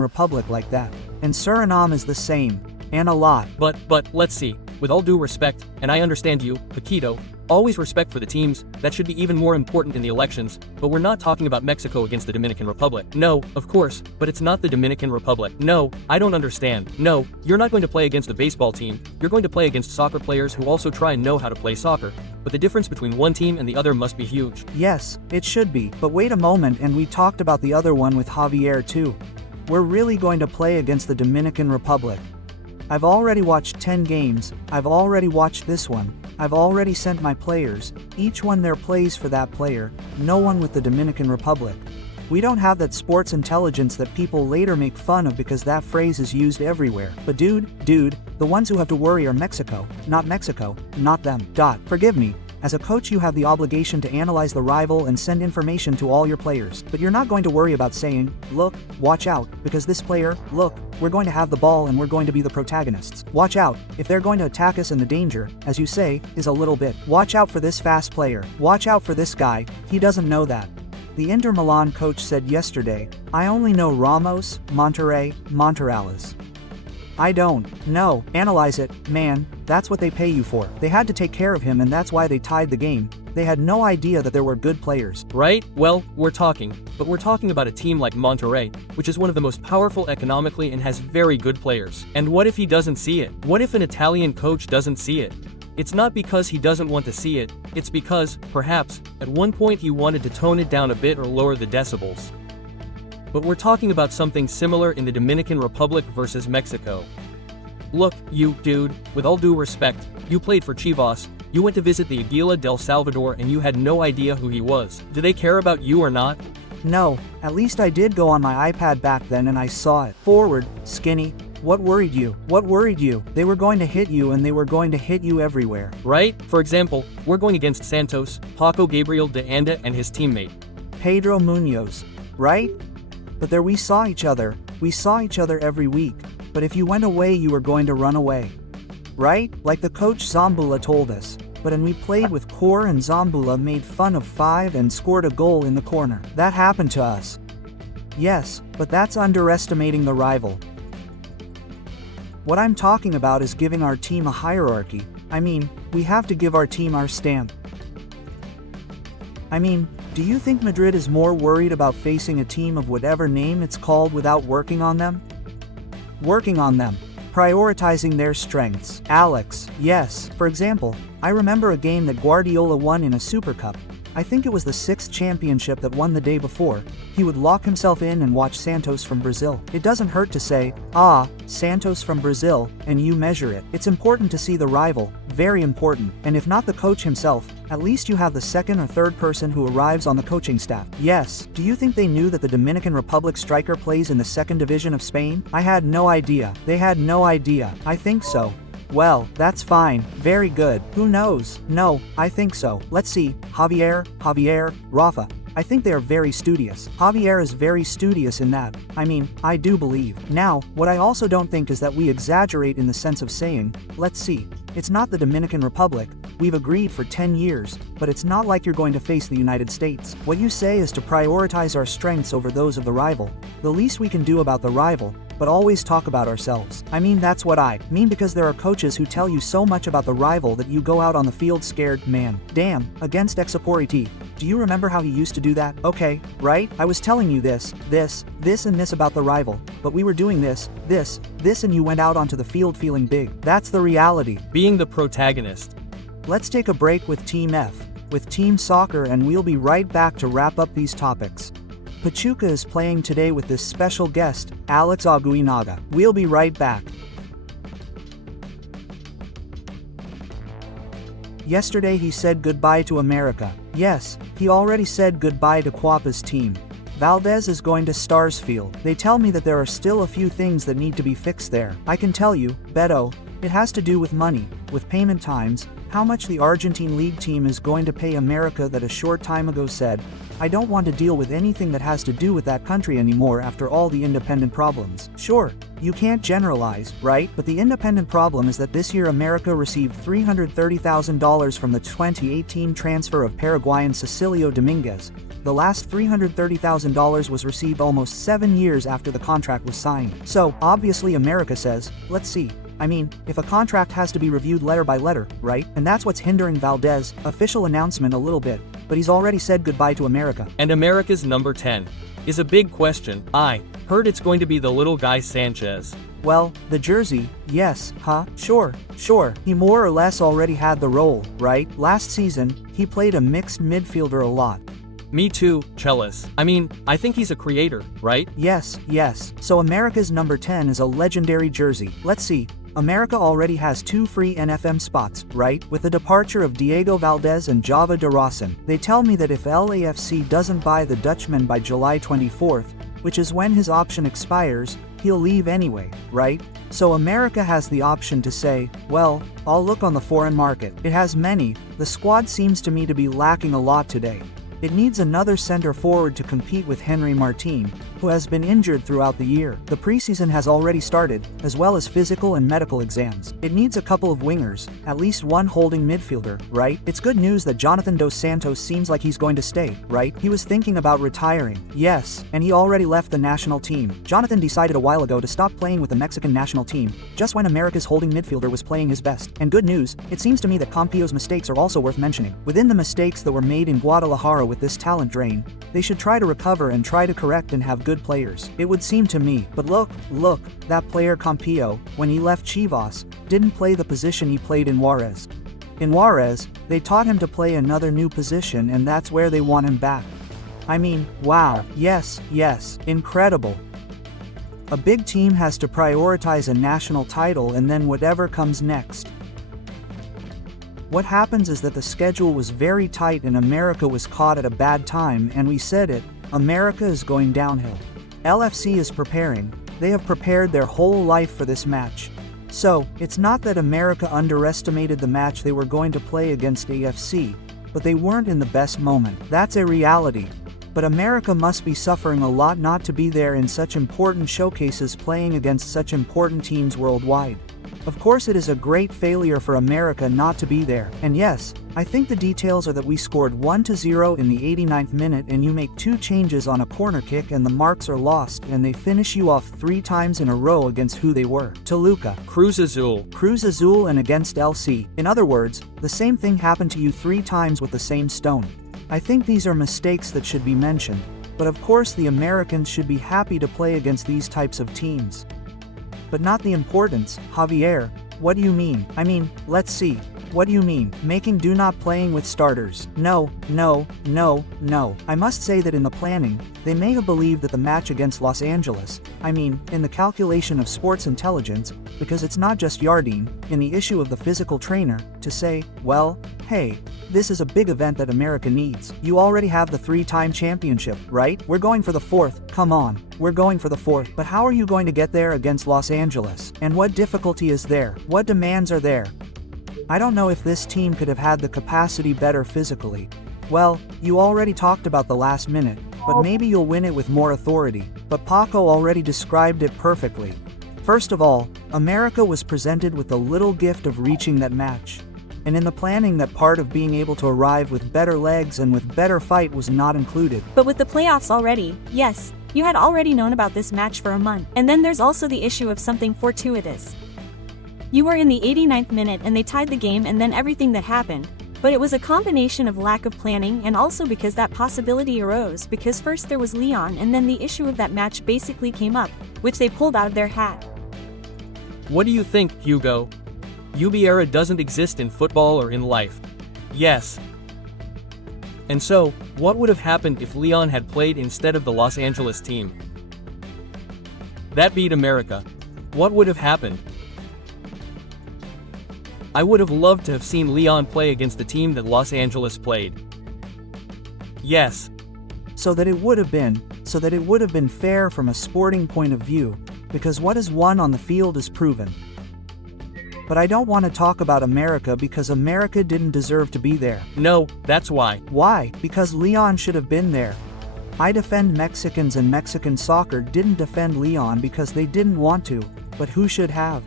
Republic like that. And Suriname is the same. And a lot. But, let's see. With all due respect, and I understand you, Paquito, always respect for the teams, that should be even more important in the elections, but we're not talking about Mexico against the Dominican Republic. No, of course, but it's not the Dominican Republic. No, I don't understand. No, you're not going to play against a baseball team, you're going to play against soccer players who also try and know how to play soccer. But the difference between one team and the other must be huge. Yes, it should be, but wait a moment, and we talked about the other one with Javier too. We're really going to play against the Dominican Republic. I've already watched 10 games, I've already watched this one, I've already sent my players, each one their plays for that player, no one with the Dominican Republic. We don't have that sports intelligence that people later make fun of because that phrase is used everywhere. But dude, the ones who have to worry are Mexico, not them. Forgive me. As a coach you have the obligation to analyze the rival and send information to all your players, but you're not going to worry about saying, look, watch out, because this player, look, we're going to have the ball and we're going to be the protagonists. Watch out, if they're going to attack us and the danger, as you say, is a little bit. Watch out for this fast player. Watch out for this guy, he doesn't know that. The Inter Milan coach said yesterday, I only know Ramos, Monterrey, Monterales. I don't. No, analyze it, man, that's what they pay you for. They had to take care of him and that's why they tied the game. They had no idea that there were good players. Right? Well, we're talking about a team like Monterrey, which is one of the most powerful economically and has very good players. And what if he doesn't see it? What if an Italian coach doesn't see it? It's not because he doesn't want to see it, it's because, perhaps, at one point he wanted to tone it down a bit or lower the decibels. But we're talking about something similar in the Dominican Republic versus Mexico. Look, you, dude, with all due respect, you played for Chivas, you went to visit the Aguila del Salvador and you had no idea who he was. Do they care about you or not? No, at least I did go on my iPad back then and I saw it. Forward, skinny. What worried you? What worried you? They were going to hit you and they were going to hit you everywhere. Right? For example, we're going against Santos, Paco Gabriel de Anda and his teammate Pedro Munoz. Right? But there we saw each other every week, but if you went away you were going to run away. Right? Like the coach Zambula told us, but and we played with core and Zambula made fun of 5 and scored a goal in the corner. That happened to us. Yes, but that's underestimating the rival. What I'm talking about is giving our team a hierarchy. I mean, we have to give our team our stamp. I mean, do you think Madrid is more worried about facing a team of whatever name it's called without working on them? Working on them. Prioritizing their strengths. Alex, yes. For example, I remember a game that Guardiola won in a Super Cup. I think it was the 6th championship that won the day before. He would lock himself in and watch Santos from Brazil. It doesn't hurt to say, Santos from Brazil, and you measure it. It's important to see the rival, very important, and if not the coach himself, at least you have the second or third person who arrives on the coaching staff. Yes, do you think they knew that the Dominican Republic striker plays in the 2nd division of Spain? I had no idea. They had no idea. I think so. Well, that's fine, very good, who knows? No, I think so. Let's see, Javier, Rafa. I think they are very studious. Javier is very studious in that. I mean, I do believe. Now, what I also don't think is that we exaggerate in the sense of saying, let's see, it's not the Dominican Republic, we've agreed for 10 years, but it's not like you're going to face the United States. What you say is to prioritize our strengths over those of the rival. The least we can do about the rival, but always talk about ourselves. I mean, that's what I mean, because there are coaches who tell you so much about the rival that you go out on the field scared. Man, damn, against Exaporiti. Do you remember how he used to do that? Okay, right? I was telling you this, and this about the rival, but we were doing this, and you went out onto the field feeling big. That's the reality. Being the protagonist. Let's take a break with Team F, with Team Soccer, and we'll be right back to wrap up these topics. Pachuca is playing today with this special guest, Alex Aguinaga. We'll be right back. Yesterday he said goodbye to América. Yes, he already said goodbye to Cuapa's team. Valdez is going to Starsfield. They tell me that there are still a few things that need to be fixed there. I can tell you, Beto, it has to do with money, with payment times, how much the Argentine league team is going to pay América that a short time ago said, I don't want to deal with anything that has to do with that country anymore after all the independent problems. Sure, you can't generalize, right? But the independent problem is that this year América received $330,000 from the 2018 transfer of Paraguayan Cecilio Dominguez, the last $330,000 was received almost 7 years after the contract was signed. So, obviously America says, let's see. I mean, if a contract has to be reviewed letter by letter, right? And that's what's hindering Valdez, official announcement a little bit, but he's already said goodbye to America. And America's number 10 is a big question. I heard it's going to be the little guy Sanchez. Well, the jersey, yes, sure. He more or less already had the role, right? Last season, he played a mixed midfielder a lot. Me too, Chelis. I mean, I think he's a creator, right? Yes. So America's number 10 is a legendary jersey. Let's see. America already has 2 free NFM spots, right? With the departure of Diego Valdez and Java de Rossin. They tell me that if LAFC doesn't buy the Dutchman by July 24th, which is when his option expires, he'll leave anyway, right? So America has the option to say, well, I'll look on the foreign market. It has many. The squad seems to me to be lacking a lot today. It needs another center forward to compete with Henry Martin, who has been injured throughout the year. The preseason has already started, as well as physical and medical exams. It needs a couple of wingers, at least one holding midfielder, right? It's good news that Jonathan Dos Santos seems like he's going to stay, right? He was thinking about retiring. Yes, and he already left the national team. Jonathan decided a while ago to stop playing with the Mexican national team, just when America's holding midfielder was playing his best. And good news, it seems to me that Campillo's mistakes are also worth mentioning. Within the mistakes that were made in Guadalajara with this talent drain, they should try to recover and try to correct and have good players. It would seem to me. But look, that player Campillo, when he left Chivas, didn't play the position he played in Juarez. In Juarez, they taught him to play another new position, and that's where they want him back. I mean, wow, yes, incredible. A big team has to prioritize a national title and then whatever comes next. What happens is that the schedule was very tight and America was caught at a bad time, and we said it, America is going downhill. LFC is preparing. They have prepared their whole life for this match. So, it's not that America underestimated the match they were going to play against AFC, but they weren't in the best moment. That's a reality. But America must be suffering a lot not to be there in such important showcases playing against such important teams worldwide. Of course it is a great failure for America not to be there. And yes, I think the details are that we scored 1-0 in the 89th minute and you make 2 changes on a corner kick and the marks are lost and they finish you off 3 times in a row against who they were. Toluca, Cruz Azul and against LC. In other words, the same thing happened to you 3 times with the same stone. I think these are mistakes that should be mentioned, but of course the Americans should be happy to play against these types of teams. But not the importance. Javier, what do you mean? I mean, let's see. What do you mean? Making do not playing with starters? No. I must say that in the planning, they may have believed that the match against Los Angeles, I mean, in the calculation of sports intelligence, because it's not just Yardine, in the issue of the physical trainer, to say, well, hey, this is a big event that America needs. You already have the 3-time championship, right? We're going for the 4th, come on. We're going for the 4th, but how are you going to get there against Los Angeles? And what difficulty is there? What demands are there? I don't know if this team could have had the capacity better physically. Well, you already talked about the last minute, but maybe you'll win it with more authority. But Paco already described it perfectly. First of all, America was presented with the little gift of reaching that match. And in the planning, that part of being able to arrive with better legs and with better fight was not included. But with the playoffs already, yes, you had already known about this match for a month. And then there's also the issue of something fortuitous. You were in the 89th minute and they tied the game and then everything that happened. But it was a combination of lack of planning and also because that possibility arose because first there was Leon and then the issue of that match basically came up, which they pulled out of their hat. What do you think, Hugo? UB era doesn't exist in football or in life. Yes. And so, what would have happened if Leon had played instead of the Los Angeles team? That beat America. What would have happened? I would have loved to have seen Leon play against the team that Los Angeles played. Yes. So that it would have been fair from a sporting point of view, because what is won on the field is proven. But I don't want to talk about America because America didn't deserve to be there. No, that's why. Why? Because Leon should have been there. I defend Mexicans and Mexican soccer didn't defend Leon because they didn't want to, but who should have?